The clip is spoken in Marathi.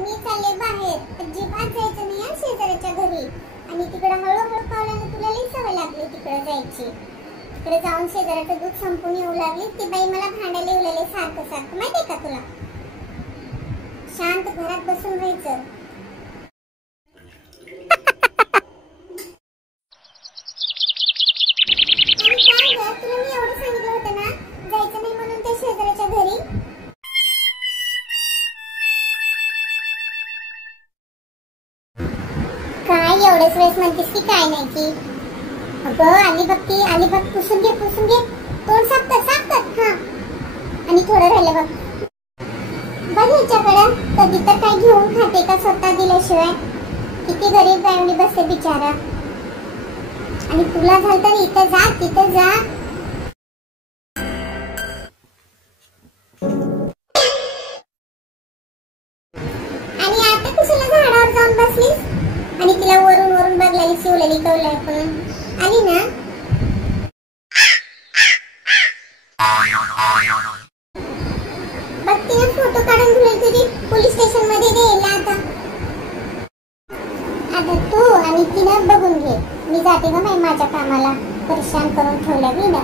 मी चालले बाहेर, अजिबात जायचं नाही या शेजाऱ्याच्या घरी. आणि तिकडे हळूहळू पावलाने तुला लई सवय लागली तिकडे जायची. तिकडे जाऊन शेजाऱ्याचं दूध संपून येऊ लागली. ती बाई मला भांडायला येऊ लागली सारखं सारखं, माहितीये का तुला? शांत घरात बसून राहायचं. आणि काय ग, तुला मी एवढं सांगितलं होतं ना जायचं नाही म्हणून त्या शेजाऱ्याच्या घरी. काय एवढेच वेळेस म्हणतेस की काय नाही की? अगं आली बघ ती, आली बघ. पुसून घे पुसून घे, तोंड साफ कर साफ कर. हा, आणि थोडं राहिलं बघ. बघ याच्याकडं, कधी तर काय घेऊन खाते का स्वतः दिल्याशिवाय? किती गरीब फॅमिली बसते बिचारा. आणि तुला झालं तर इथं जा तिथं जा. आणि आता कशाला झाडावर जाऊन बसलीस? आणि तिला वरून वरून बघलाय शिवलेली कवलाय पण आली ना. बघ तिने फोटो काढून ठेवले तुझी पोलीस स्टेशन मध्ये द्यायला. आता तू आणि तिने बघून घे. मी जाते ना माझ्या कामाला, परेशान करून ठेवलं मी ना.